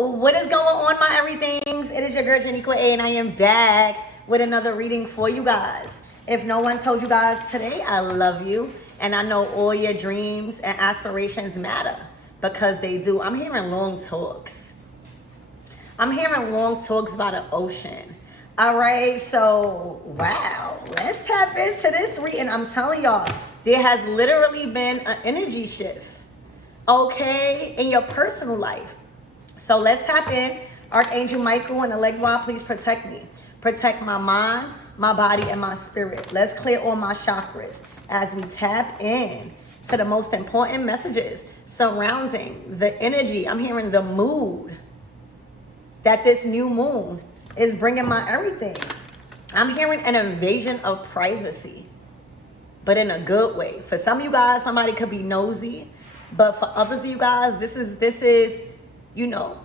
What is going on, my everythings? It is your girl, Jenny A, and I am back with another reading for you guys. If no one told you guys today, I love you. And I know all your dreams and aspirations matter because they do. I'm hearing long talks. I'm hearing long talks by the ocean. All right, so, wow. Let's tap into this reading. I'm telling y'all, there has literally been an energy shift, okay, in your personal life. So let's tap in. Archangel Michael and the Legua, please protect me. Protect my mind, my body, and my spirit. Let's clear all my chakras as we tap in to the most important messages surrounding the energy. I'm hearing the mood that this new moon is bringing my everything. I'm hearing an invasion of privacy, but in a good way. For some of you guys, somebody could be nosy, but for others of you guys, this is, you know,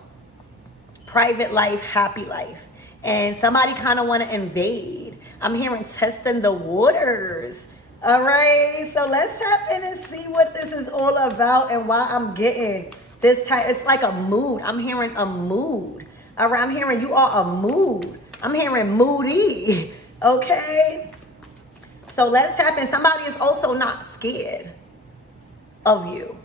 private life, happy life. And somebody kind of want to invade. I'm hearing testing the waters. All right, so let's tap in and see what this is all about and why I'm getting this type. It's like a mood. I'm hearing a mood. All right, I'm hearing you are a mood. I'm hearing moody, okay? So let's tap in. Somebody is also not scared of you.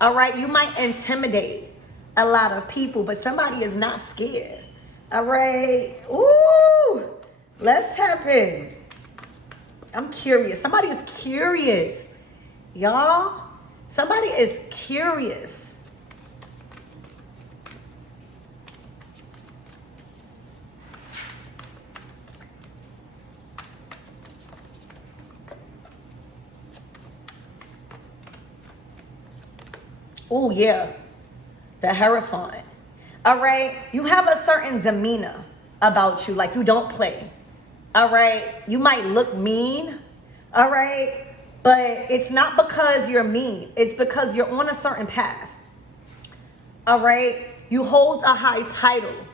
All right, you might intimidate a lot of people, but somebody is not scared. All right, ooh, let's tap in. I'm curious. Somebody is curious, y'all. Somebody is curious. Oh, yeah. The Hierophant. All right. You have a certain demeanor about you. Like you don't play. All right. You might look mean. All right. But it's not because you're mean. It's because you're on a certain path. All right. You hold a high title.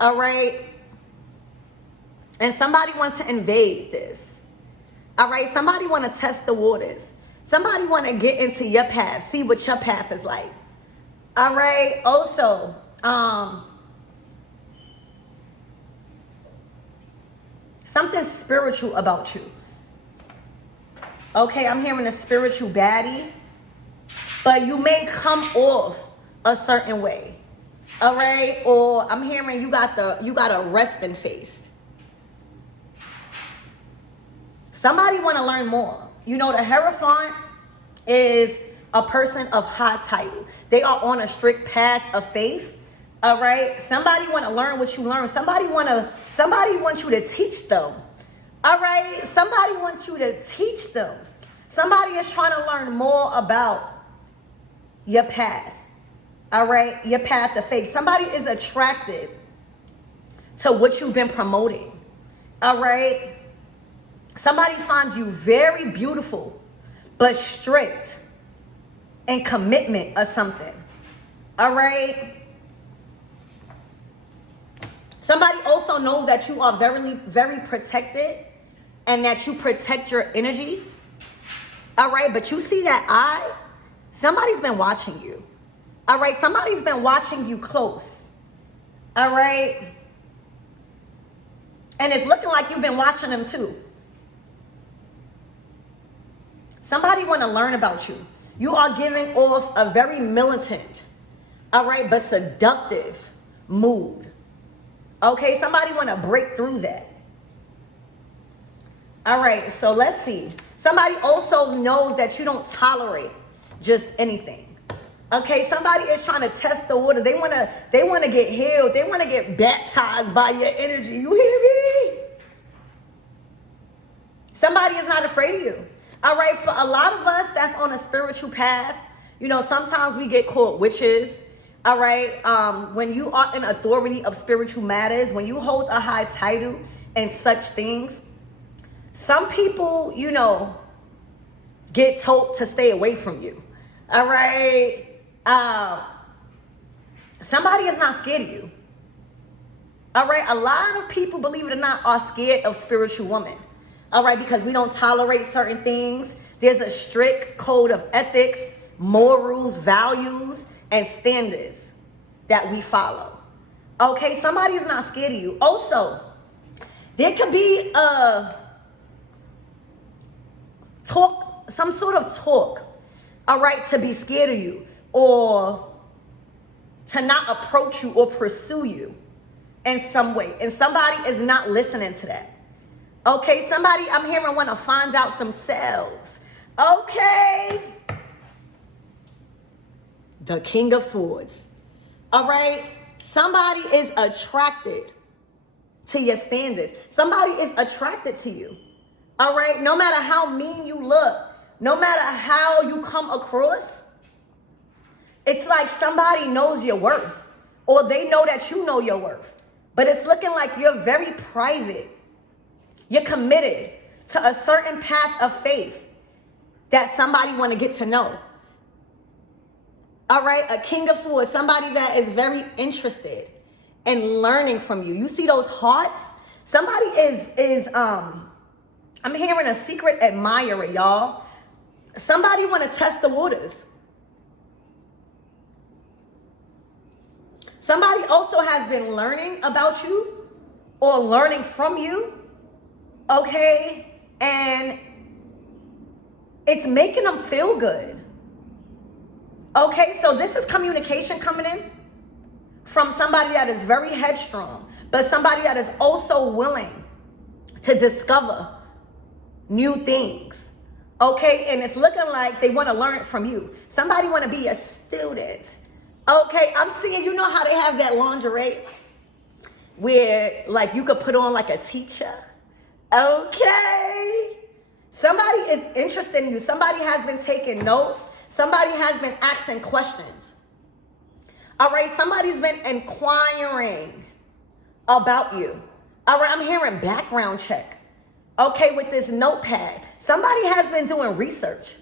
All right. And somebody wants to invade this. All right. Somebody want to test the waters. Somebody want to get into your path, see what your path is like. All right. Also, something spiritual about you. Okay, I'm hearing a spiritual baddie, but you may come off a certain way. All right, or I'm hearing you got a resting face. Somebody want to learn more. You know, the Hierophant is a person of high title. They are on a strict path of faith. All right. Somebody want to learn what you learn. Somebody wants you to teach them. All right. Somebody wants you to teach them. Somebody is trying to learn more about your path. All right. Your path of faith. Somebody is attracted to what you've been promoting. All right. Somebody finds you very beautiful, but strict in commitment or something. All right. Somebody also knows that you are very, very protected and that you protect your energy. All right. But you see that eye? Somebody's been watching you. All right. Somebody's been watching you close. All right. And it's looking like you've been watching them too. Somebody want to learn about you. You are giving off a very militant, all right, but seductive mood. Okay, somebody want to break through that. All right, so let's see. Somebody also knows that you don't tolerate just anything. Okay, somebody is trying to test the water. They want to get healed. They want to get baptized by your energy. You hear me? Somebody is not afraid of you. All right, for a lot of us that's on a spiritual path, you know, sometimes we get called witches. All right, when you are in authority of spiritual matters, when you hold a high title and such things, some people, you know, get told to stay away from you. All right, somebody is not scared of you. All right, a lot of people, believe it or not, are scared of spiritual women. All right, because we don't tolerate certain things. There's a strict code of ethics, morals, values, and standards. that we follow. Okay, somebody is not scared of you. Also, there could be a talk, some sort of talk, all right, to be scared of you or to not approach you or pursue you in some way. And somebody is not listening to that. Okay, somebody I'm hearing want to find out themselves. Okay. The King of Swords. All right. Somebody is attracted to your standards. Somebody is attracted to you. All right. No matter how mean you look, no matter how you come across, it's like somebody knows your worth, or they know that you know your worth. But it's looking like you're very private. You're committed to a certain path of faith that somebody want to get to know. All right, a King of Swords, somebody that is very interested in learning from you. You see those hearts? Somebody is I'm hearing a secret admirer, y'all. Somebody want to test the waters. Somebody also has been learning about you or learning from you. Okay, and it's making them feel good. Okay, so this is communication coming in from somebody that is very headstrong, but somebody that is also willing to discover new things. Okay, and it's looking like they want to learn from you. Somebody want to be a student. Okay, I'm seeing, you know how they have that lingerie where like you could put on like a teacher. Okay. Somebody is interested in you. Somebody has been taking notes. Somebody has been asking questions. All right. Somebody's been inquiring about you. All right. I'm hearing background check. Okay. With this notepad. Somebody has been doing research.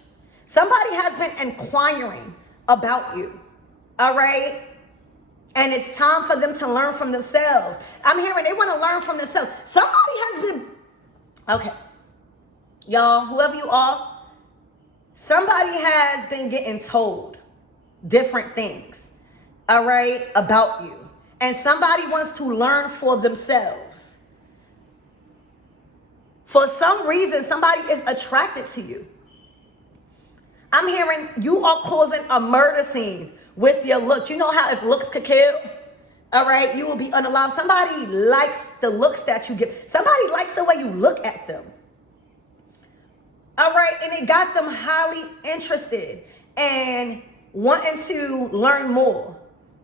Somebody has been inquiring about you. All right. And it's time for them to learn from themselves. I'm hearing they want to learn from themselves. Somebody has been, okay, y'all, whoever you are, somebody has been getting told different things, all right, about you. And somebody wants to learn for themselves. For some reason, somebody is attracted to you. I'm hearing you are causing a murder scene with your look. You know how if looks could kill? All right, you will be unalive. Somebody likes the looks that you give. Somebody likes the way you look at them. All right, and it got them highly interested and wanting to learn more.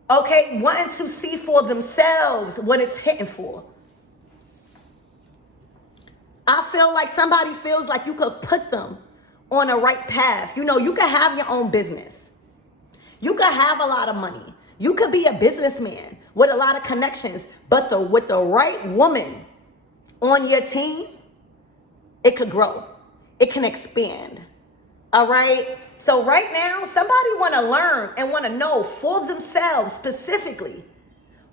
Okay, wanting to see for themselves what it's hitting for. I feel like somebody feels like you could put them on the right path. You know, you could have your own business. You could have a lot of money. You could be a businessman with a lot of connections, but with the right woman on your team, it could grow. It can expand. All right? So right now, somebody want to learn and want to know for themselves specifically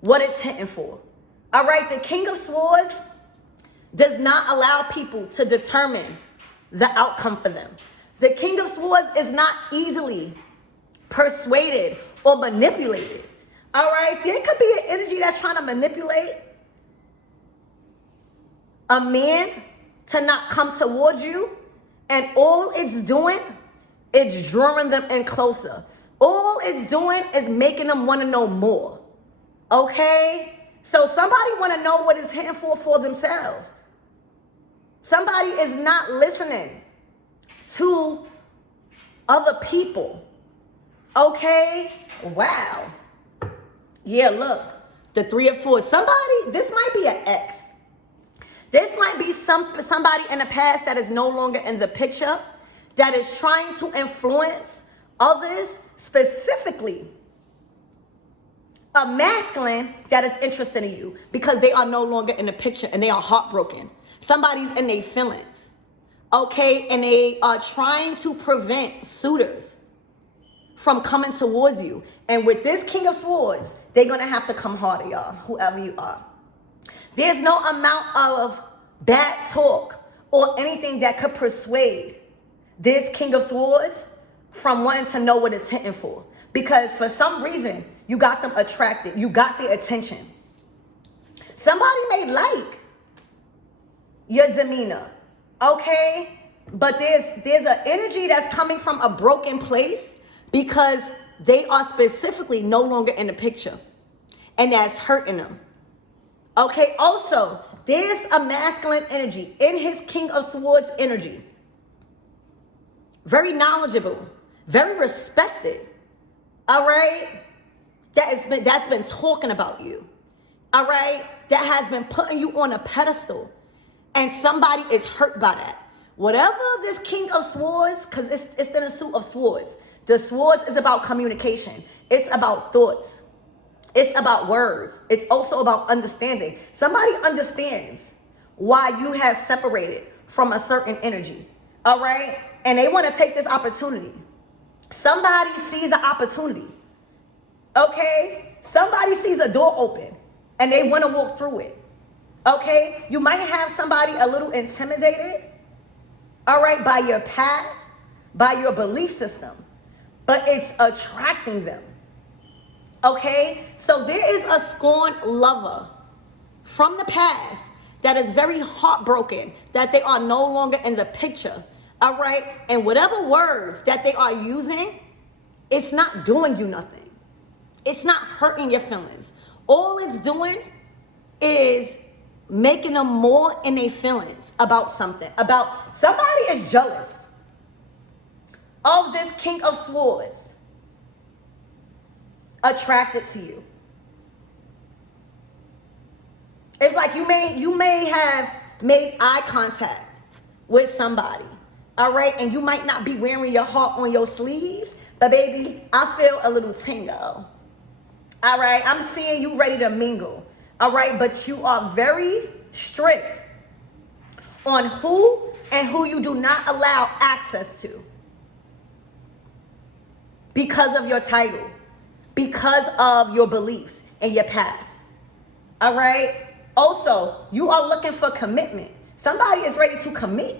what it's hitting for. All right? The King of Swords does not allow people to determine the outcome for them. The King of Swords is not easily persuaded or manipulated. All right, there could be an energy that's trying to manipulate a man to not come towards you, and all it's doing is drawing them in closer. All it's doing is making them want to know more. Okay, so somebody want to know what it's hitting for themselves. Somebody is not listening to other people. Okay, wow. Yeah, look, the Three of Swords. Somebody, this might be an ex. This might be somebody in the past that is no longer in the picture, that is trying to influence others, specifically a masculine that is interested in you because they are no longer in the picture and they are heartbroken. Somebody's in their feelings, okay, and they are trying to prevent suitors from coming towards you. And with this King of Swords, they're going to have to come harder, y'all, whoever you are. There's no amount of bad talk or anything that could persuade this King of Swords from wanting to know what it's hitting for. Because for some reason, You got them attracted. You got their attention. Somebody may like your demeanor, okay? But there's an energy that's coming from a broken place because they are specifically no longer in the picture. And that's hurting them. Okay, also, there's a masculine energy in his King of Swords energy. Very knowledgeable, very respected. All right? That's been talking about you. All right? That has been putting you on a pedestal. And somebody is hurt by that. Whatever this King of Swords, because it's in a suit of swords. The swords is about communication. It's about thoughts. It's about words. It's also about understanding. Somebody understands why you have separated from a certain energy. All right? And they want to take this opportunity. Somebody sees an opportunity. Okay? Somebody sees a door open and they want to walk through it. Okay? You might have somebody a little intimidated, all right, by your path, by your belief system, but it's attracting them. Okay? So there is a scorned lover from the past that is very heartbroken that they are no longer in the picture. All right? And whatever words that they are using, it's not doing you nothing. It's not hurting your feelings. All it's doing is making them more in their feelings about something. About somebody is jealous of this King of Swords attracted to you. It's like you may have made eye contact with somebody. All right, and you might not be wearing your heart on your sleeves, but baby, I feel a little tingle. All right, I'm seeing you ready to mingle. All right, but you are very strict on who and who you do not allow access to because of your title, because of your beliefs and your path. All right, also, you are looking for commitment. Somebody is ready to commit.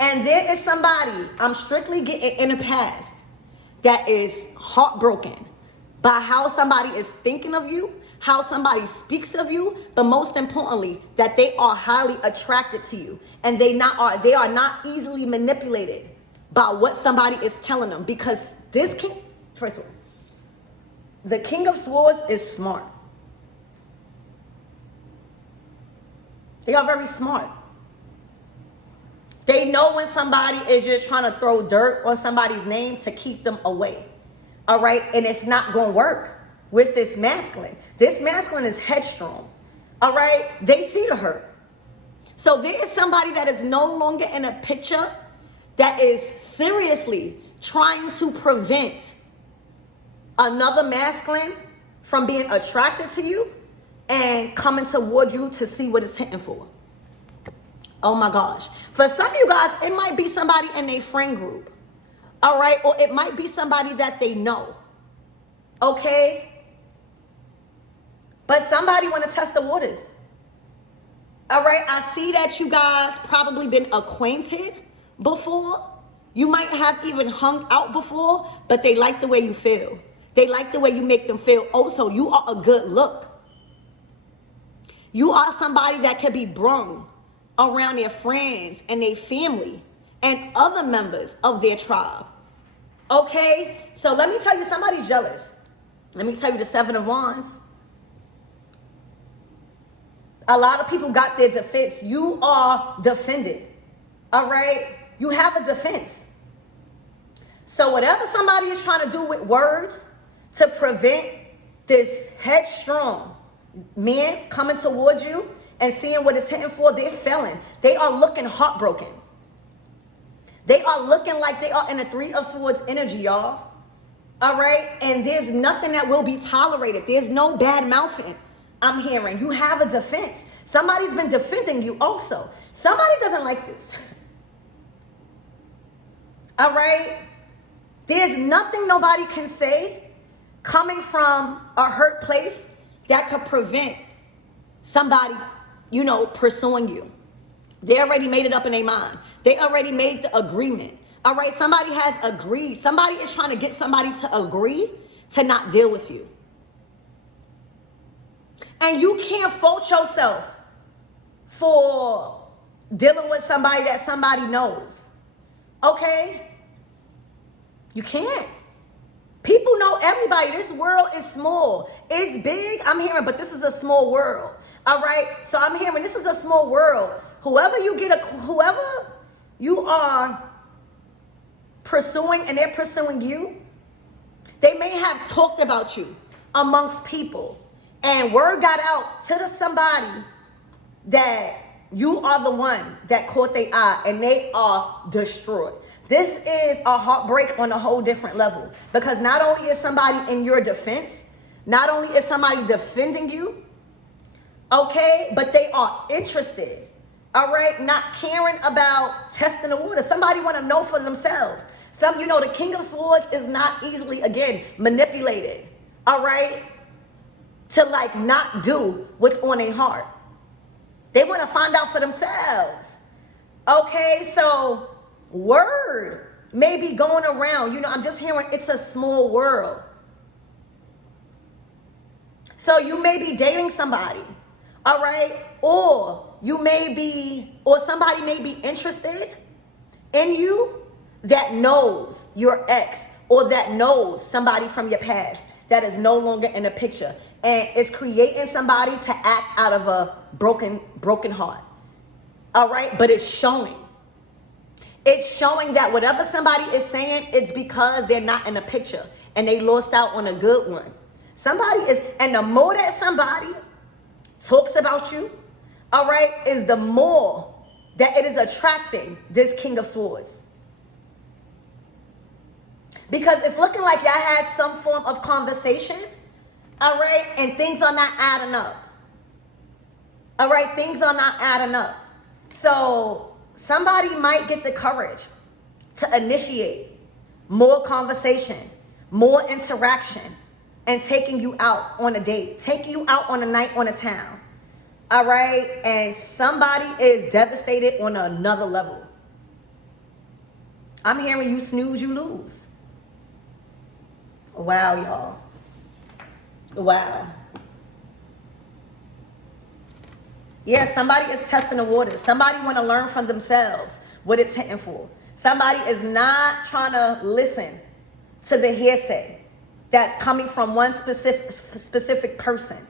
And there is somebody, I'm strictly getting in the past, that is heartbroken by how somebody is thinking of you, how somebody speaks of you, but most importantly, that they are highly attracted to you. And they are not easily manipulated by what somebody is telling them. Because this king, first of all, the King of Swords is smart. They are very smart. They know when somebody is just trying to throw dirt on somebody's name to keep them away. All right? And it's not going to work with this masculine. This masculine is headstrong. All right? They see the hurt. So there is somebody that is no longer in a picture that is seriously trying to prevent another masculine from being attracted to you and coming toward you to see what it's hitting for. Oh my gosh. For some of you guys, it might be somebody in a friend group. All right? Or it might be somebody that they know. Okay? But somebody want to test the waters. All right? I see that you guys probably been acquainted before. You might have even hung out before, but they like the way you feel. They like the way you make them feel. Also, you are a good look. You are somebody that can be brung around their friends and their family and other members of their tribe. Okay? So let me tell you, somebody's jealous. Let me tell you the Seven of Wands. A lot of people got their defense. You are defended. All right? You have a defense. So whatever somebody is trying to do with words to prevent this headstrong man coming towards you and seeing what it's hitting for, they're failing. They are looking heartbroken. They are looking like they are in a Three of Swords energy, y'all. All right? And there's nothing that will be tolerated. There's no bad mouthing I'm hearing. You have a defense. Somebody's been defending you also. Somebody doesn't like this. All right? There's nothing nobody can say coming from a hurt place that could prevent somebody, pursuing you. They already made it up in their mind. They already made the agreement. All right, somebody has agreed. Somebody is trying to get somebody to agree to not deal with you. And you can't fault yourself for dealing with somebody that somebody knows. Okay? You can't. People know everybody. This world is small. It's big, I'm hearing, but this is a small world. All right? So I'm hearing this is a small world. Whoever you are pursuing and they're pursuing you, they may have talked about you amongst people. And word got out to somebody that you are the one that caught their eye and they are destroyed. This is a heartbreak on a whole different level, because not only is somebody in your defense, not only is somebody defending you, okay, but they are interested, all right, not caring about testing the water. Somebody want to know for themselves. The King of Swords is not easily, again, manipulated, all right, to like not do what's on their heart. They want to find out for themselves. Okay, so word may be going around. I'm just hearing it's a small world. So you may be dating somebody, all right? Or somebody may be interested in you that knows your ex or that knows somebody from your past that is no longer in the picture. And it's creating somebody to act out of a broken heart. All right? But it's showing. It's showing that whatever somebody is saying, it's because they're not in the picture and they lost out on a good one. And the more that somebody talks about you, all right, is the more that it is attracting this King of Swords. Because it's looking like y'all had some form of conversation, all right, and things are not adding up. All right, things are not adding up. So somebody might get the courage to initiate more conversation, more interaction, and taking you out on a date, taking you out on a night on a town. All right, and somebody is devastated on another level. I'm hearing you snooze, you lose. Wow, y'all. Wow. Yeah, somebody is testing the waters. Somebody want to learn from themselves what it's hitting for. Somebody is not trying to listen to the hearsay that's coming from one specific person.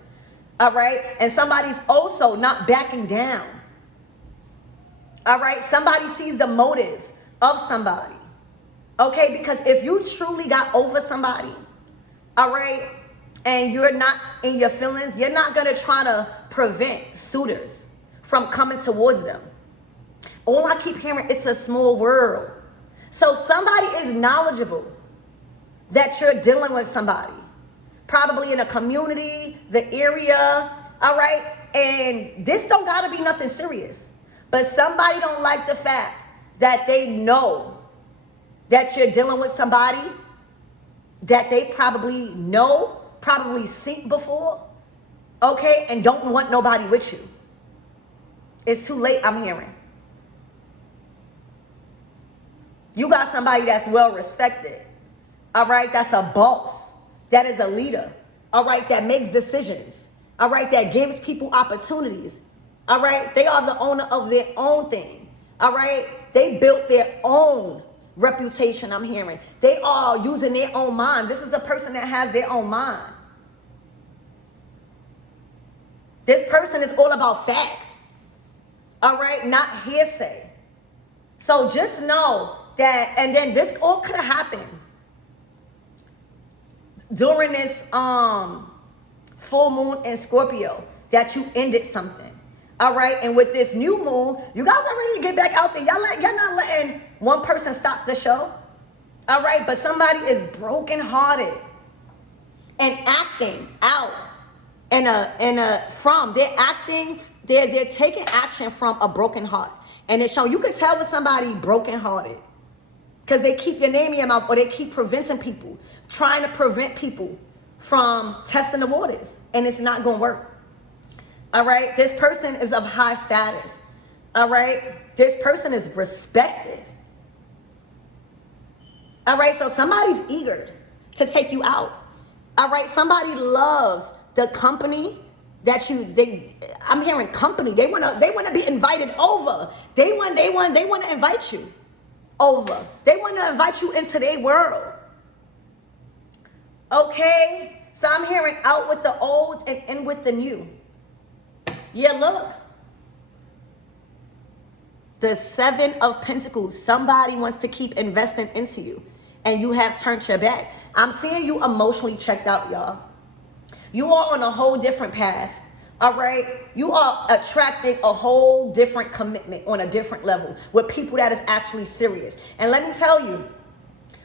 All right? And somebody's also not backing down. All right? Somebody sees the motives of somebody. Okay? Because if you truly got over somebody, all right, and you're not in your feelings, you're not going to try to prevent suitors from coming towards them. All I keep hearing, it's a small world. So somebody is knowledgeable that you're dealing with somebody, probably in a community, the area, all right? And this don't got to be nothing serious. But somebody don't like the fact that they know that you're dealing with somebody that they probably know, probably seen before, okay, and don't want nobody with you. It's too late, I'm hearing. You got somebody that's well respected, all right, that's a boss, that is a leader, all right, that makes decisions, all right, that gives people opportunities, all right, they are the owner of their own thing, all right, they built their own reputation, I'm hearing. They are using their own mind. This is a person that has their own mind. This person is all about facts, all right, not hearsay. So just know that, and then this all could have happened during this full moon in Scorpio, that you ended something. All right, and with this new moon, you guys are ready to get back out there. Y'all not letting one person stop the show. All right, but somebody is brokenhearted and acting out they're taking action from a broken heart. And it's shown, you can tell when somebody brokenhearted because they keep your name in your mouth, or they keep preventing people, trying to prevent people from testing the waters, and it's not going to work. All right, this person is of high status. All right, this person is respected. All right, so somebody's eager to take you out. All right, somebody loves the company that I'm hearing company. They wanna be invited over. They want to invite you over. They want to invite you into their world. Okay? So I'm hearing out with the old and in with the new. Yeah, look. The Seven of Pentacles. Somebody wants to keep investing into you, and you have turned your back. I'm seeing you emotionally checked out, y'all. You are on a whole different path. All right? You are attracting a whole different commitment on a different level with people that is actually serious. And let me tell you,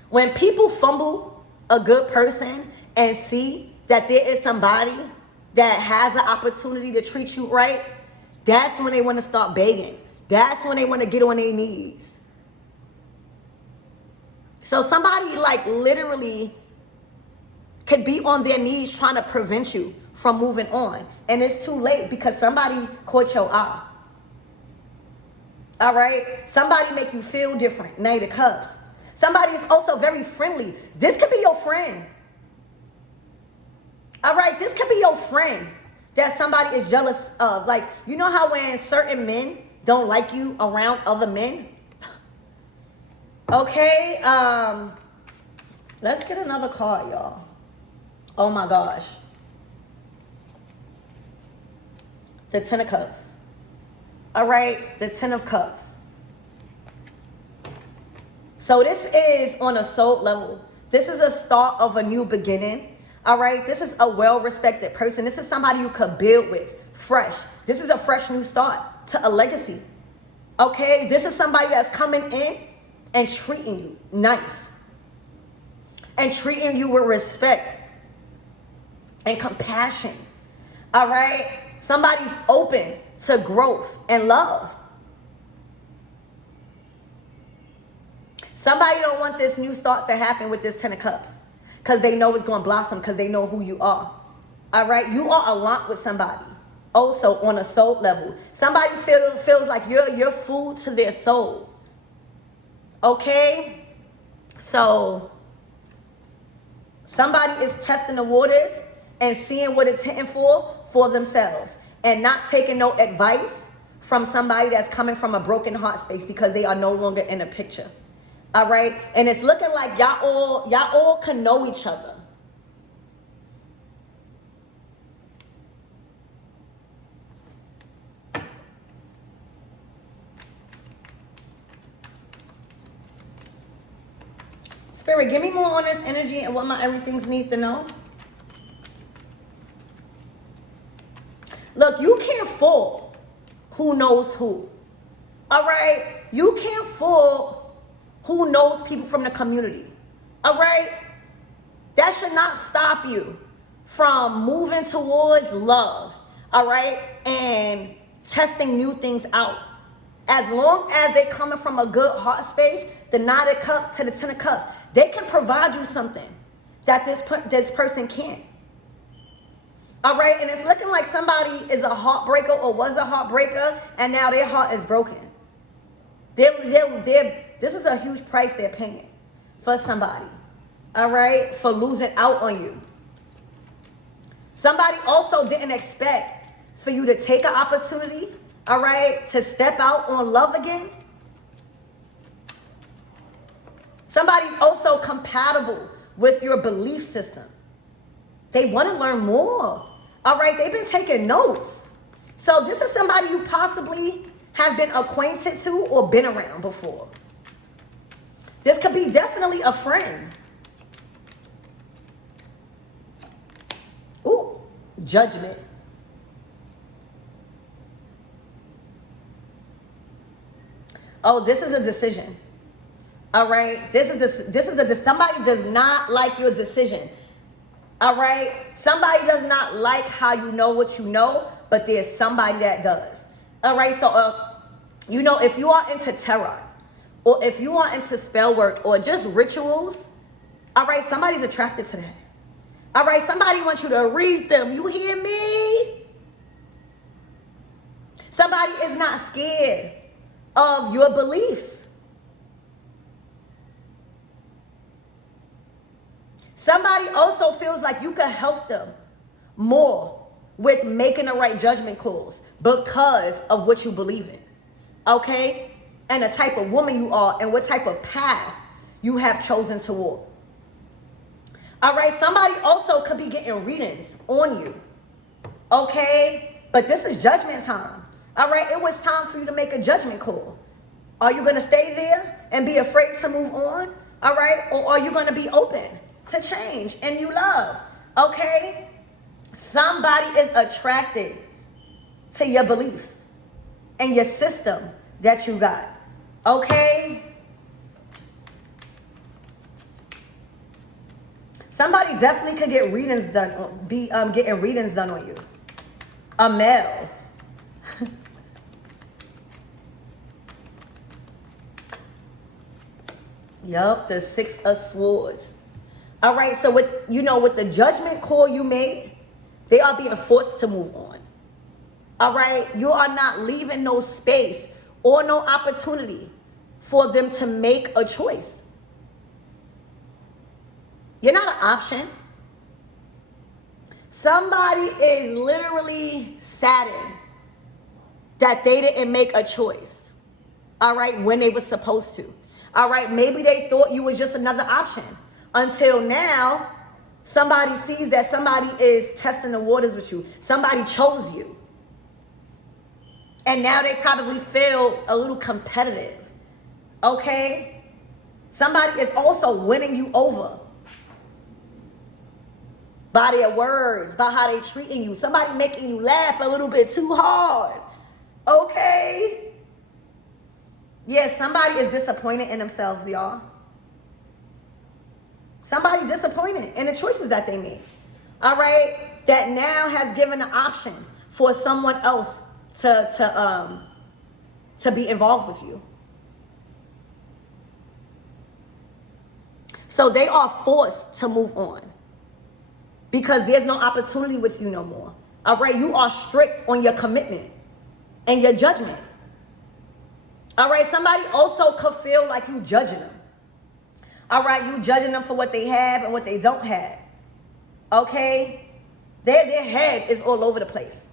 when people fumble a good person and see that there is somebody that has an opportunity to treat you right, that's when they want to start begging. That's when they want to get on their knees. So somebody like literally could be on their knees trying to prevent you from moving on. And it's too late because somebody caught your eye. All right? Somebody make you feel different. Knight of Cups. Somebody is also very friendly. This could be your friend. All right? This could be your friend that somebody is jealous of. Like, you know how when certain men don't like you around other men? Okay? Let's get another card, y'all. Oh my gosh. The Ten of Cups. All right, the Ten of Cups. So this is on a soul level. This is a start of a new beginning. All right, this is a well-respected person. This is somebody you could build with, fresh. This is a fresh new start to a legacy. Okay, this is somebody that's coming in and treating you nice. And treating you with respect and compassion. All right? Somebody's open to growth and love. Somebody don't want this new start to happen with this Ten of Cups because they know it's going to blossom because they know who you are. All right? You are aligned with somebody also on a soul level. Somebody feels like you're food to their soul. Okay? So somebody is testing the waters and seeing what it's hitting for themselves, and not taking no advice from somebody that's coming from a broken heart space because they are no longer in the picture. All right? And it's looking like y'all all can know each other. Spirit, give me more on this energy and what my everythings need to know. Look, you can't fool who knows who. All right? You can't fool who knows people from the community. All right? That should not stop you from moving towards love. All right? And testing new things out. As long as they're coming from a good heart space, the Knight of Cups to the Ten of Cups, they can provide you something that this person can't. All right, and it's looking like somebody is a heartbreaker or was a heartbreaker, and now their heart is broken. This is a huge price they're paying for somebody, all right, for losing out on you. Somebody also didn't expect for you to take an opportunity, all right, to step out on love again. Somebody's also compatible with your belief system. They want to learn more. All right, they've been taking notes. So this is somebody you possibly have been acquainted to or been around before. This could be definitely a friend. Ooh, Judgment. Oh, this is a decision. All right, somebody does not like your decision. All right, somebody does not like how you know what you know, but there's somebody that does. All right, so you know, if you are into tarot, or if you are into spell work, or just rituals, all right, somebody's attracted to that. All right, somebody wants you to read them. You hear me? Somebody is not scared of your beliefs. Somebody also feels like you could help them more with making the right judgment calls because of what you believe in, okay? And the type of woman you are and what type of path you have chosen to walk. All right, somebody also could be getting readings on you, okay? But this is judgment time. All right, it was time for you to make a judgment call. Are you going to stay there and be afraid to move on? All right, or are you going to be open to change and you love, okay? Somebody is attracted to your beliefs and your system that you got, okay? Somebody definitely could get readings done, getting readings done on you. A male. Yup, the Six of Swords. All right, so with the judgment call you made, they are being forced to move on. All right, you are not leaving no space or no opportunity for them to make a choice. You're not an option. Somebody is literally saddened that they didn't make a choice, all right, when they were supposed to. All right, maybe they thought you was just another option until now somebody sees that somebody is testing the waters with you. Somebody chose you. And now they probably feel a little competitive, okay? Somebody is also winning you over by their words, by how they treating you. Somebody making you laugh a little bit too hard, okay? Yeah, somebody is disappointed in themselves, y'all. Somebody disappointed in the choices that they made. All right? That now has given an option for someone else to be involved with you. So they are forced to move on because there's no opportunity with you no more. All right? You are strict on your commitment and your judgment. All right, somebody also could feel like you judging them. All right, you judging them for what they have and what they don't have. Okay? Their head is all over the place.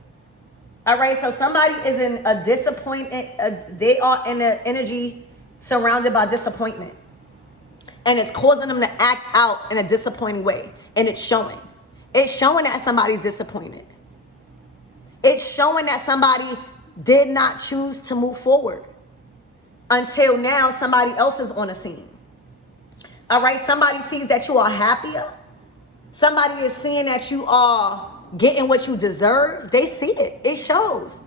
All right, so somebody is in a disappointment. They are in an energy surrounded by disappointment. And it's causing them to act out in a disappointing way. And it's showing. It's showing that somebody's disappointed. It's showing that somebody did not choose to move forward. Until now, somebody else is on the scene. All right, somebody sees that you are happier. Somebody is seeing that you are getting what you deserve. They see it. It shows.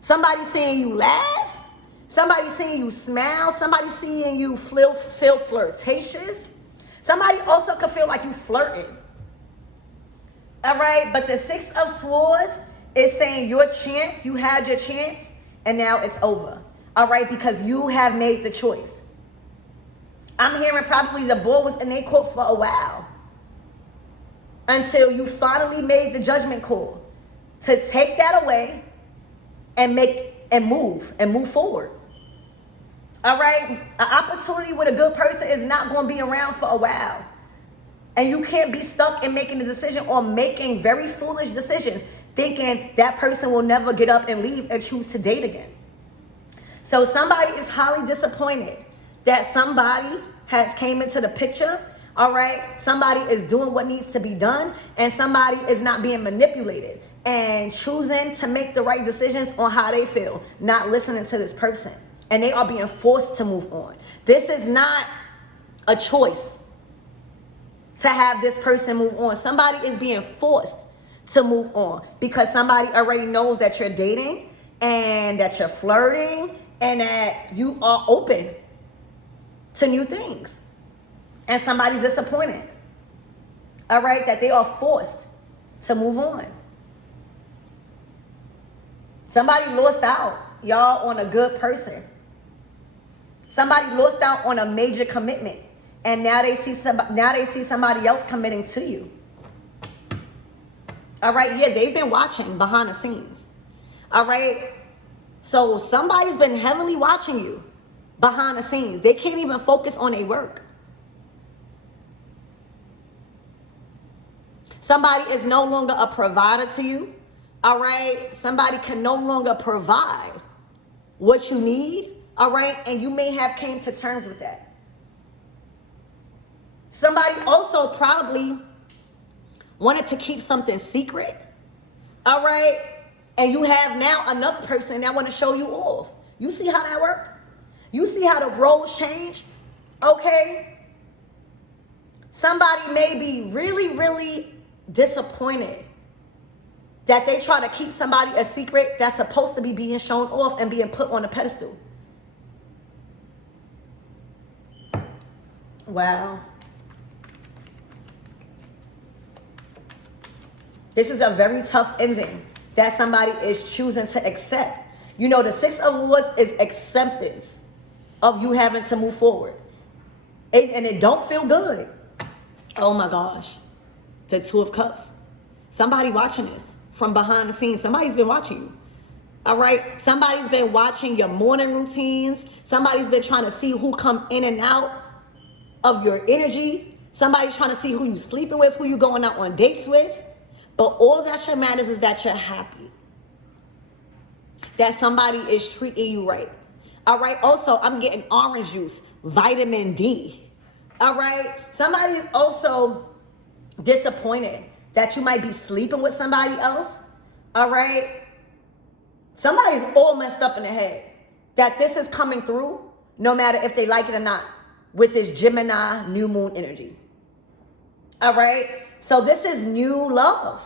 Somebody seeing you laugh. Somebody seeing you smile. Somebody seeing you feel flirtatious. Somebody also could feel like you flirting. All right, but the Six of Swords is saying your chance, you had your chance, and now it's over. All right, because you have made the choice. I'm hearing probably the ball was in their court for a while until you finally made the judgment call to take that away and move forward. All right, an opportunity with a good person is not going to be around for a while. And you can't be stuck in making a decision or making very foolish decisions, thinking that person will never get up and leave and choose to date again. So somebody is highly disappointed that somebody has came into the picture, all right? Somebody is doing what needs to be done, and somebody is not being manipulated and choosing to make the right decisions on how they feel, not listening to this person. And they are being forced to move on. This is not a choice to have this person move on. Somebody is being forced to move on because somebody already knows that you're dating and that you're flirting and that you are open to new things. And somebody's disappointed. All right, that they are forced to move on. Somebody lost out, y'all, on a good person. Somebody lost out on a major commitment. And now they see somebody else committing to you. All right, yeah, they've been watching behind the scenes. All right, so somebody's been heavily watching you behind the scenes. They can't even focus on their work. Somebody is no longer a provider to you. All right. Somebody can no longer provide what you need. All right. And you may have came to terms with that. Somebody also probably wanted to keep something secret. All right. And you have now another person that want to show you off. You see how that works? You see how the roles change? Okay. Somebody may be really, really disappointed that they try to keep somebody a secret that's supposed to be being shown off and being put on a pedestal. Wow. This is a very tough ending that somebody is choosing to accept. You know, the Six of Wands is acceptance of you having to move forward. And it don't feel good. Oh my gosh. The Two of Cups. Somebody watching this from behind the scenes. Somebody's been watching you. All right. Somebody's been watching your morning routines. Somebody's been trying to see who come in and out of your energy. Somebody's trying to see who you sleeping with, who you going out on dates with. But all that shit matters is that you're happy. That somebody is treating you right. All right. Also, I'm getting orange juice, vitamin D. All right. Somebody is also disappointed that you might be sleeping with somebody else. All right. Somebody's all messed up in the head that this is coming through, no matter if they like it or not, with this Gemini new moon energy. All right. So this is new love.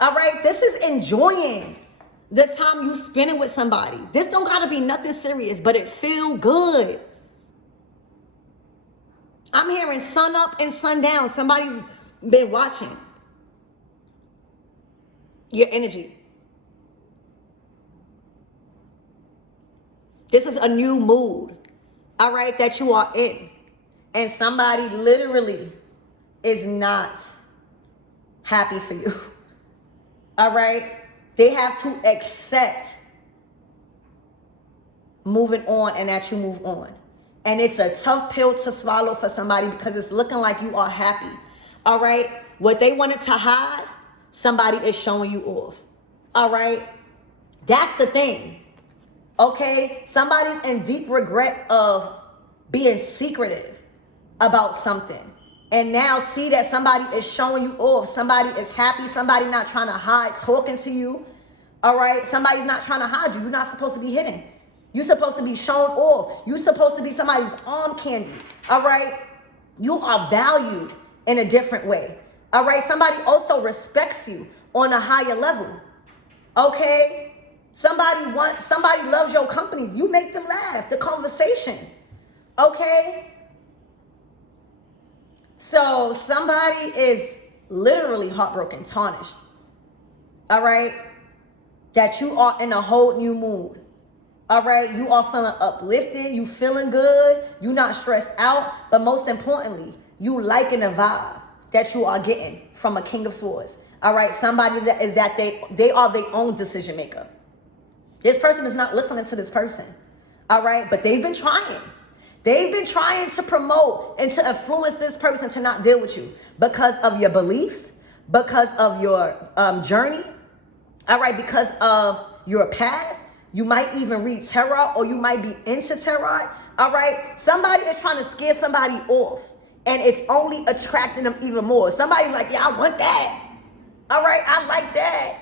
All right. This is enjoying the time you spending with somebody. This don't gotta be nothing serious, but it feel good. I'm hearing sun up and sun down. Somebody's been watching your energy. This is a new mood, all right, that you are in. And somebody literally is not happy for you, all right? They have to accept moving on and that you move on. And it's a tough pill to swallow for somebody because it's looking like you are happy. All right. What they wanted to hide, somebody is showing you off. All right. That's the thing. Okay. Somebody's in deep regret of being secretive about something. And now see that somebody is showing you off. Somebody is happy. Somebody not trying to hide, talking to you. All right. Somebody's not trying to hide you. You're not supposed to be hidden. You're supposed to be shown off. You're supposed to be somebody's arm candy. All right. You are valued in a different way. All right. Somebody also respects you on a higher level. Okay. Somebody loves your company. You make them laugh. The conversation. Okay. So somebody is literally heartbroken, tarnished. All right. That you are in a whole new mood. All right. You are feeling uplifted. You feeling good. You not stressed out. But most importantly, you liking the vibe that you are getting from a King of Swords. All right. Somebody that they are their own decision maker. This person is not listening to this person. All right. But they've been trying. They've been trying to promote and to influence this person to not deal with you because of your beliefs, because of your journey. All right. Because of your past. You might even read tarot or you might be into tarot. All right. Somebody is trying to scare somebody off and it's only attracting them even more. Somebody's like, yeah, I want that. All right. I like that.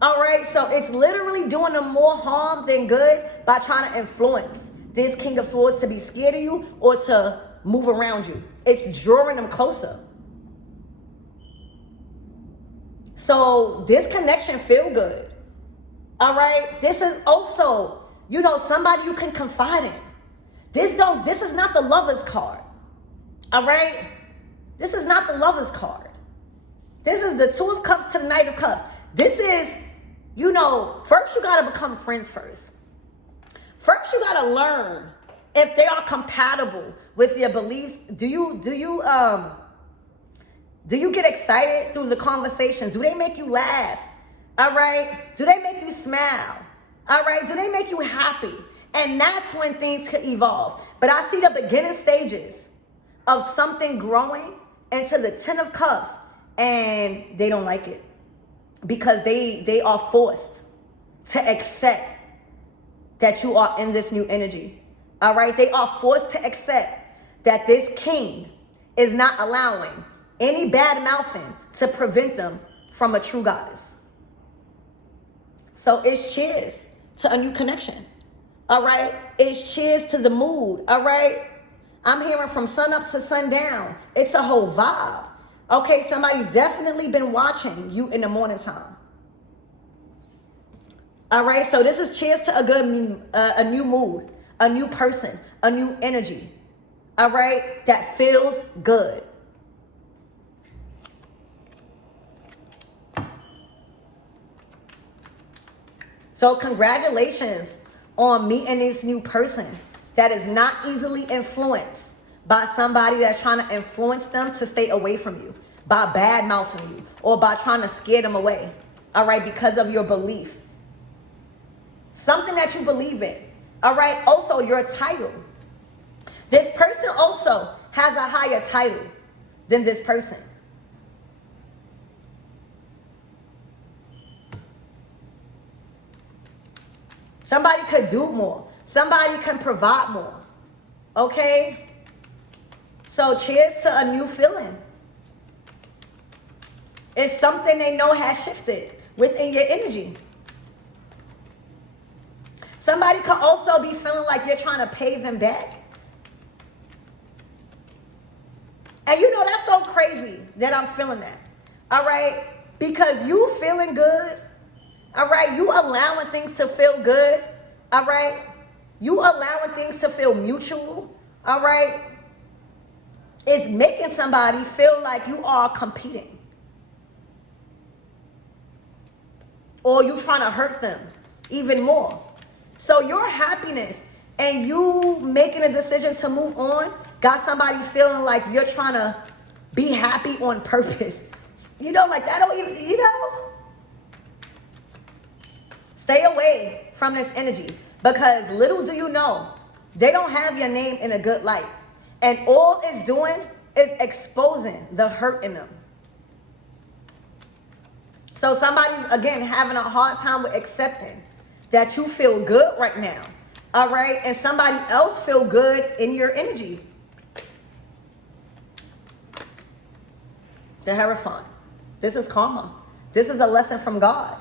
All right. So it's literally doing them more harm than good by trying to influence this King of Swords to be scared of you or to move around you. It's drawing them closer. So this connection feel good. All right. This is also, somebody you can confide in. This is not the Lover's card. All right. This is not the Lover's card. This is the Two of Cups to the Knight of Cups. This is, first you got to become friends first. First you got to learn if they are compatible with your beliefs. Do you get excited through the conversations? Do they make you laugh? All right. Do they make you smile? All right. Do they make you happy? And that's when things could evolve. But I see the beginning stages of something growing into the Ten of Cups and they don't like it because they are forced to accept that you are in this new energy. All right, they are forced to accept that this king is not allowing any bad mouthing to prevent them from a true goddess. So it's cheers to a new connection. All right, it's cheers to the mood. All right, I'm hearing from sun up to sundown. It's a whole vibe. Okay, somebody's definitely been watching you in the morning time. All right, so this is cheers to a new mood, a new person, a new energy. All right, that feels good. So congratulations on meeting this new person that is not easily influenced by somebody that's trying to influence them to stay away from you, by bad mouthing you, or by trying to scare them away. All right, because of your belief. Something that you believe in. All right, also your title. This person also has a higher title than this person. Somebody could do more. Somebody can provide more. Okay? So cheers to a new feeling. It's something they know has shifted within your energy. Somebody could also be feeling like you're trying to pay them back. And you know, that's so crazy that I'm feeling that. All right? Because you feeling good. All right? You allowing things to feel good. All right? You allowing things to feel mutual. All right? It's making somebody feel like you are competing. Or you trying to hurt them even more. So your happiness and you making a decision to move on got somebody feeling like you're trying to be happy on purpose. You know, like that don't even, you know. Stay away from this energy because little do you know, they don't have your name in a good light. And all it's doing is exposing the hurt in them. So somebody's, again, having a hard time with accepting that you feel good right now. All right? And somebody else feel good in your energy. The Hierophant. This is karma. This is a lesson from God.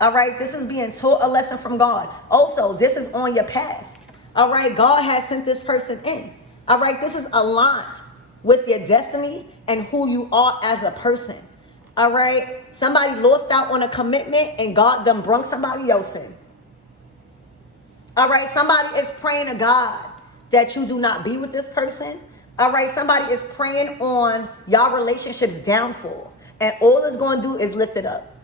All right? This is being taught a lesson from God. Also, this is on your path. All right? God has sent this person in. All right? This is aligned with your destiny and who you are as a person. All right? Somebody lost out on a commitment and God done brung somebody else in. All right? Somebody is praying to God that you do not be with this person. All right? Somebody is praying on y'all relationship's downfall. And all it's going to do is lift it up.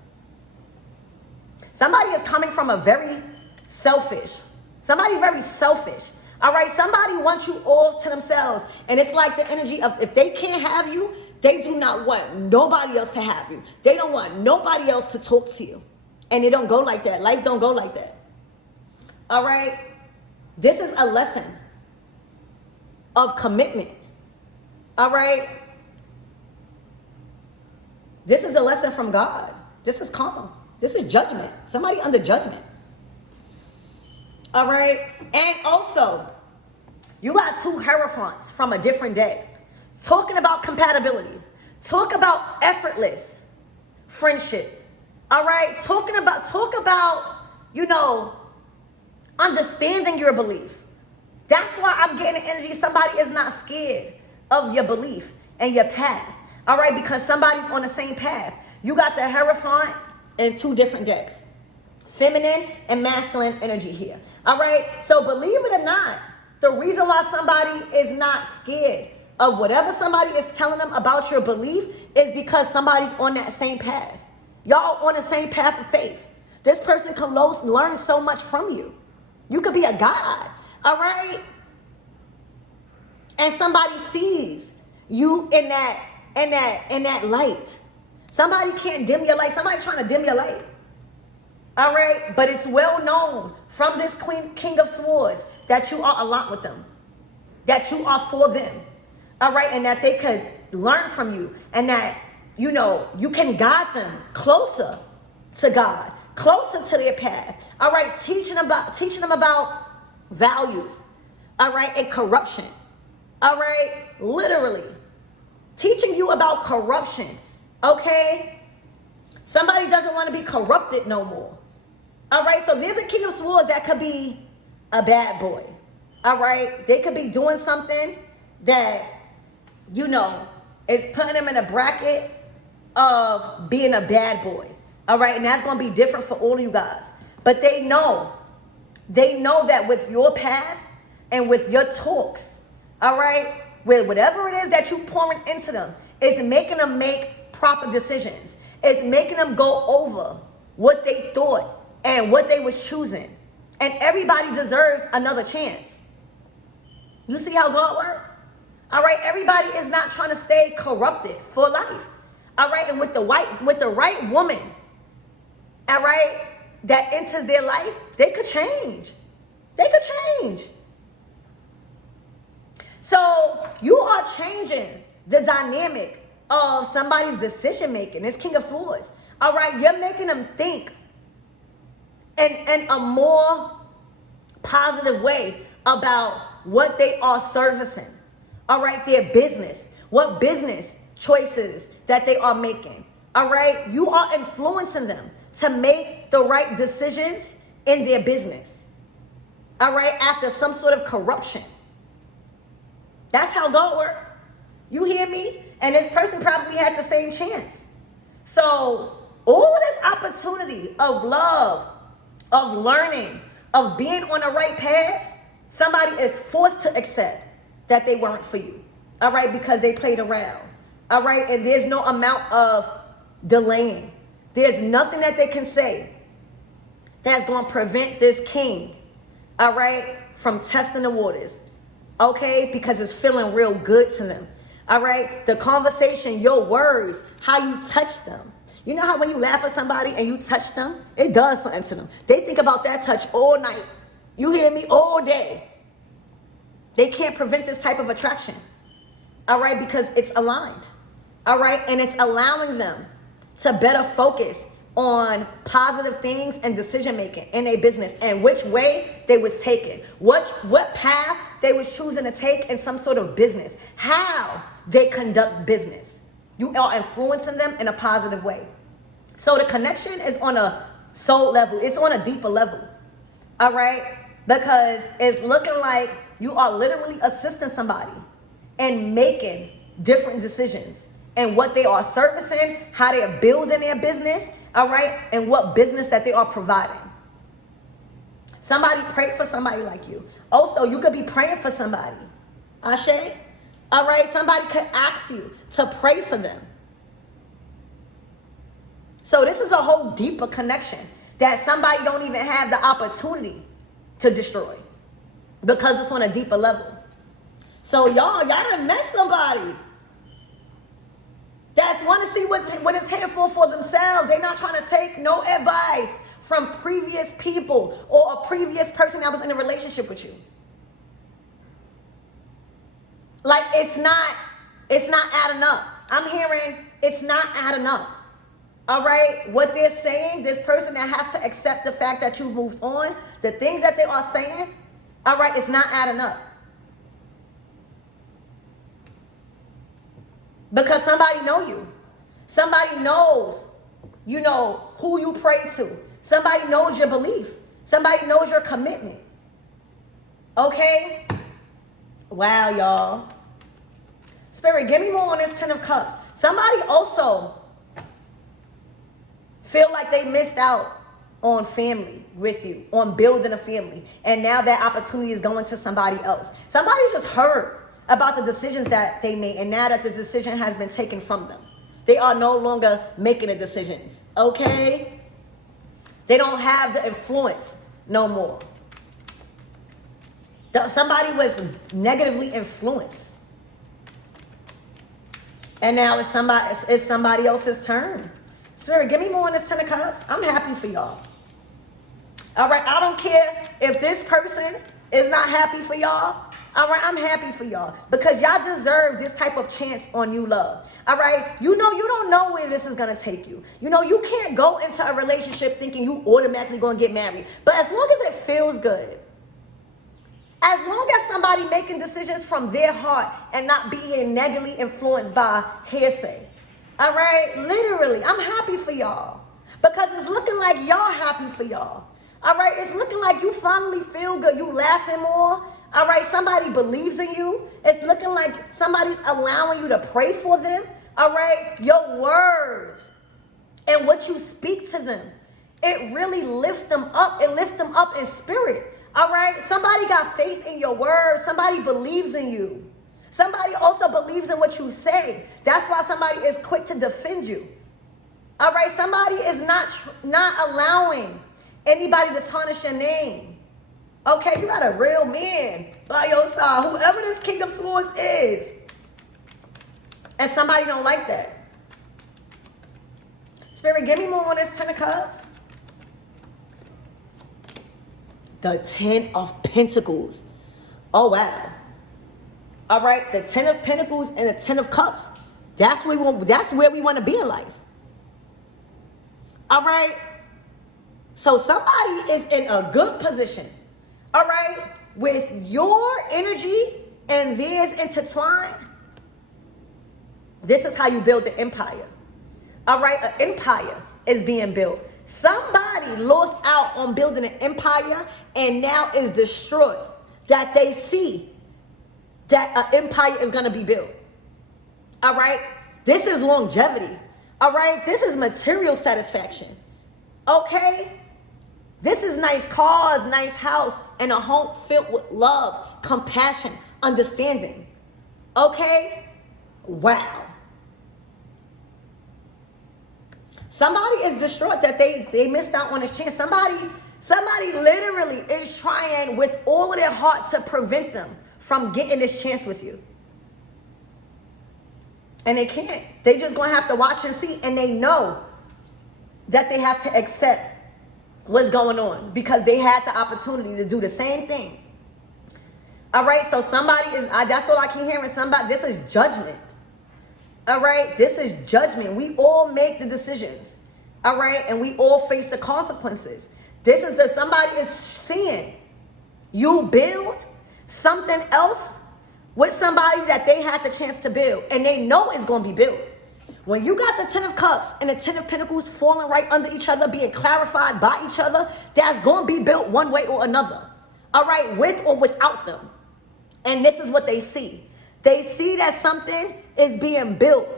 Somebody is coming from a very selfish. Somebody very selfish. All right? Somebody wants you all to themselves. And it's like the energy of if they can't have you, they do not want nobody else to have you. They don't want nobody else to talk to you. And it don't go like that. Life don't go like that. All right? This is a lesson of commitment. All right? This is a lesson from God. This is karma. This is judgment. Somebody under judgment. All right? And also, you got two Hierophants from a different deck. Talking about compatibility. Talk about effortless friendship. All right? Talk about, you know, understanding your belief. That's why I'm getting the energy. Somebody is not scared of your belief and your path. All right? Because somebody's on the same path. You got the Hierophant in two different decks. Feminine and masculine energy here. All right? So believe it or not, the reason why somebody is not scared of whatever somebody is telling them about your belief is because somebody's on that same path. Y'all on the same path of faith. This person can learn so much from you. You could be a God, all right? And somebody sees you in that light. Somebody can't dim your light. Somebody trying to dim your light. All right? But it's well known from this King of Swords that you are aligned with them. That you are for them. All right? And that they could learn from you. And that you can guide them closer to God, closer to their path. All right, teaching them about values. All right, and corruption. All right, literally teaching you about corruption. Okay, somebody doesn't want to be corrupted no more. All right, so there's a King of Swords that could be a bad boy. All right, they could be doing something that is putting them in a bracket of being a bad boy. All right, and that's going to be different for all of you guys. But they know that with your path and with your talks, all right, with whatever it is that you pouring into them, it's making them make proper decisions. It's making them go over what they thought and what they was choosing. And everybody deserves another chance. You see how God works? All right, everybody is not trying to stay corrupted for life. All right, and with the right woman, all right, that enters their life, they could change. They could change. So you are changing the dynamic of somebody's decision making. It's King of Swords. All right, you're making them think in a more positive way about what they are servicing. All right, their business, what business choices that they are making. All right, you are influencing them to make the right decisions in their business. All right, after some sort of corruption. That's how God works. You hear me? And this person probably had the same chance. So all this opportunity of love, of learning, of being on the right path, somebody is forced to accept that they weren't for you. All right, because they played around. All right, and there's no amount of delaying. There's nothing that they can say that's going to prevent this king, all right, from testing the waters. Okay, because it's feeling real good to them. All right, the conversation, your words, how you touch them. You know how when you laugh at somebody and you touch them, it does something to them. They think about that touch all night. You hear me? All day. They can't prevent this type of attraction. All right, because it's aligned. All right, and it's allowing them to better focus on positive things and decision making in their business and which way they was taking, what path they was choosing to take in some sort of business, how they conduct business. You are influencing them in a positive way. So the connection is on a soul level. It's on a deeper level. All right, because it's looking like you are literally assisting somebody and making different decisions and what they are servicing, how they are building their business, all right, and what business that they are providing. Somebody prayed for somebody like you. Also, you could be praying for somebody. Ashe? All right, somebody could ask you to pray for them. So this is a whole deeper connection that somebody don't even have the opportunity to destroy because it's on a deeper level. So y'all done met somebody that's want to see what it's here for themselves. They're not trying to take no advice from previous people or a previous person that was in a relationship with you. Like it's not adding up. I'm hearing it's not adding up. All right, what they're saying, this person that has to accept the fact that you moved on, the things that they are saying, all right, it's not adding up. Because somebody know you. Somebody knows, who you pray to. Somebody knows your belief. Somebody knows your commitment. Okay? Wow, y'all. Spirit, give me more on this 10 of Cups. Somebody also feel like they missed out on family with you, on building a family. And now that opportunity is going to somebody else. Somebody just heard about the decisions that they made, and now that the decision has been taken from them. They are no longer making the decisions, okay? They don't have the influence no more. Somebody was negatively influenced. And now it's somebody else's turn. Spirit, give me more on this 10 of Cups. I'm happy for y'all. All right, I don't care if this person is not happy for y'all. All right, I'm happy for y'all because y'all deserve this type of chance on new love. All right, you don't know where this is gonna take you. You can't go into a relationship thinking you automatically gonna get married. But as long as it feels good, as long as somebody making decisions from their heart and not being negatively influenced by hearsay. All right, literally, I'm happy for y'all because it's looking like y'all happy for y'all. All right, it's looking like you finally feel good. You laughing more. All right, somebody believes in you. It's looking like somebody's allowing you to pray for them. All right, your words and what you speak to them, it really lifts them up. It lifts them up in spirit. All right, somebody got faith in your words. Somebody believes in you. Somebody also believes in what you say. That's why somebody is quick to defend you. All right, somebody is not allowing anybody to tarnish your name. Okay, you got a real man by your side, whoever this King of Swords is. And somebody don't like that. Spirit, give me more on this 10 of Cups. The 10 of Pentacles. Oh, wow. All right, the 10 of Pentacles and the 10 of Cups. That's where we want to be in life. All right. So somebody is in a good position. All right. With your energy and theirs intertwined. This is how you build the empire. All right. An empire is being built. Somebody lost out on building an empire and now is destroyed. That they see that an empire is going to be built. All right. This is longevity. All right. This is material satisfaction. Okay. This is nice cars, nice house, and a home filled with love, compassion, understanding. Okay. Wow. Somebody is distraught that they missed out on a chance. Somebody literally is trying with all of their heart to prevent them from getting this chance with you. And they can't. They just gonna have to watch and see, and they know that they have to accept what's going on because they had the opportunity to do the same thing. All right, so somebody is, that's all I keep hearing, somebody, this is judgment. All right, this is judgment. We all make the decisions. All right, and we all face the consequences. This is somebody is seeing you build something else with somebody that they had the chance to build, and they know it's going to be built. When you got the 10 of Cups and the 10 of Pentacles falling right under each other, being clarified by each other, that's going to be built one way or another. All right, with or without them. And this is what they see. They see that something is being built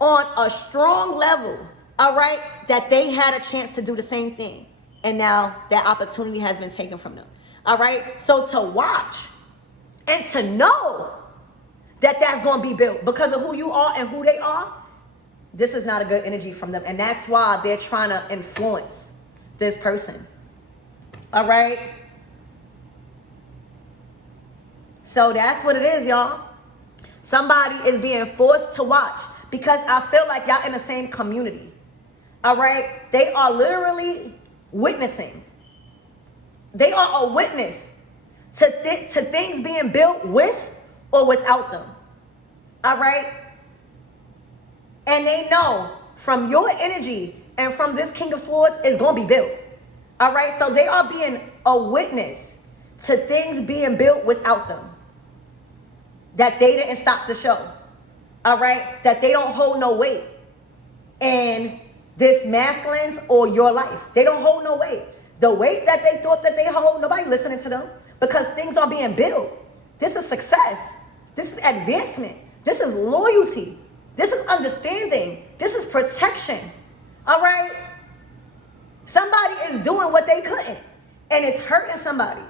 on a strong level, all right, that they had a chance to do the same thing. And now that opportunity has been taken from them. All right, so to watch and to know that that's going to be built because of who you are and who they are, this is not a good energy from them. And that's why they're trying to influence this person. All right. So that's what it is, y'all. Somebody is being forced to watch because I feel like y'all in the same community. All right. They are literally witnessing. They are a witness to things being built with or without them. All right. And they know from your energy and from this King of Swords, it's going to be built. All right. So they are being a witness to things being built without them. That they didn't stop the show. All right. That they don't hold no weight in this masculine's or your life. They don't hold no weight. The weight that they thought that they hold, nobody listening to them because things are being built. This is success. This is advancement. This is loyalty. This is understanding. This is protection. All right? Somebody is doing what they couldn't, and it's hurting somebody.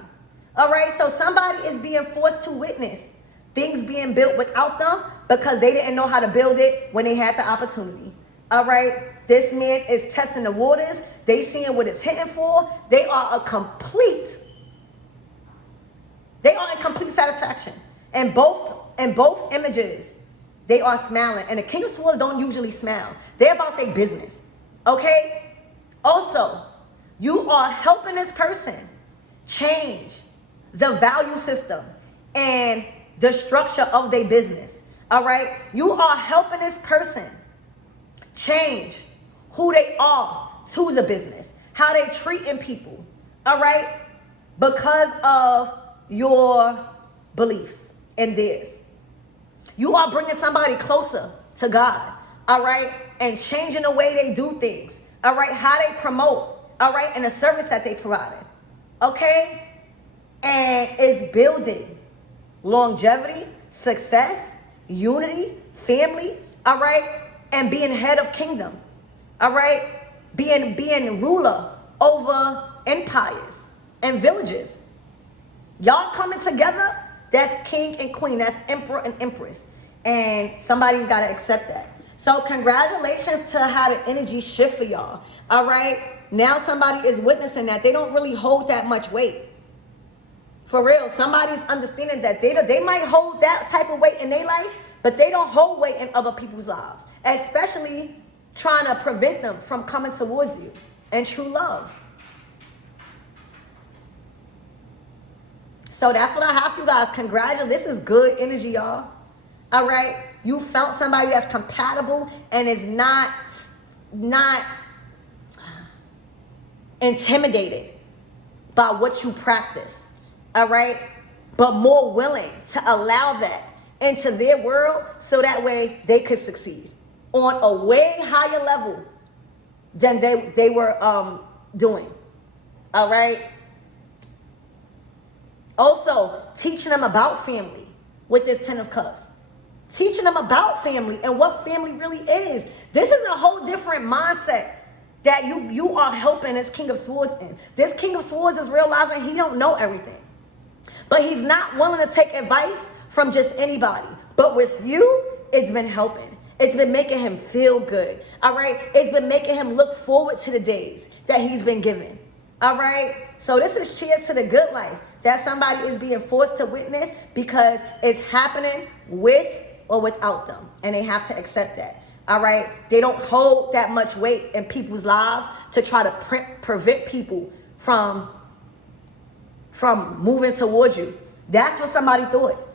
All right? So somebody is being forced to witness things being built without them because they didn't know how to build it when they had the opportunity. All right? This man is testing the waters. They seeing what it's hitting for. They are in complete satisfaction. And both images, they are smiling. And the King of Swords don't usually smile. They're about their business. Okay? Also, you are helping this person change the value system and the structure of their business. All right? You are helping this person change who they are to the business, how they treating people. All right? Because of your beliefs and theirs. You are bringing somebody closer to God. All right? And changing the way they do things. All right? How they promote. All right? And the service that they provided. Okay? And it's building longevity, success, unity, family, all right? And being head of kingdom, all right? Being ruler over empires and villages. Y'all coming together, that's king and queen, that's emperor and empress. And somebody's got to accept that. So congratulations to how the energy shift for y'all, all right? Now somebody is witnessing that. They don't really hold that much weight. For real, somebody's understanding that they might hold that type of weight in their life, but they don't hold weight in other people's lives, especially trying to prevent them from coming towards you in true love. So that's what I have for you guys. Congratulations. This is good energy, y'all. All right? You found somebody that's compatible and is not intimidated by what you practice. All right, but more willing to allow that into their world so that way they could succeed on a way higher level than they were doing. All right. Also, teaching them about family with this 10 of Cups. Teaching them about family and what family really is. This is a whole different mindset that you are helping this King of Swords in. This King of Swords is realizing he don't know everything. But he's not willing to take advice from just anybody. But with you, it's been helping. It's been making him feel good. All right? It's been making him look forward to the days that he's been given. All right? So this is cheers to the good life that somebody is being forced to witness because it's happening with or without them. And they have to accept that. All right? They don't hold that much weight in people's lives to try to prevent people from moving towards you. That's what somebody thought.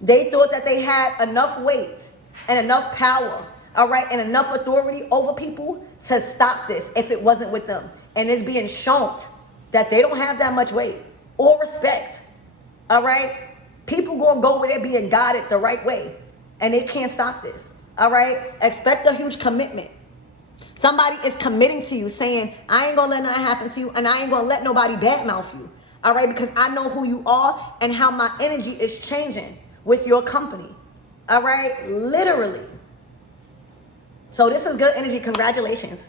They thought that they had enough weight and enough power, all right, and enough authority over people to stop this if it wasn't with them. And it's being shown that they don't have that much weight or respect, all right? People gonna go where they're being guided the right way, and they can't stop this, all right? Expect a huge commitment. Somebody is committing to you saying, I ain't gonna let nothing happen to you, and I ain't gonna let nobody badmouth you. All right, because I know who you are and how my energy is changing with your company. All right, literally. So this is good energy. Congratulations.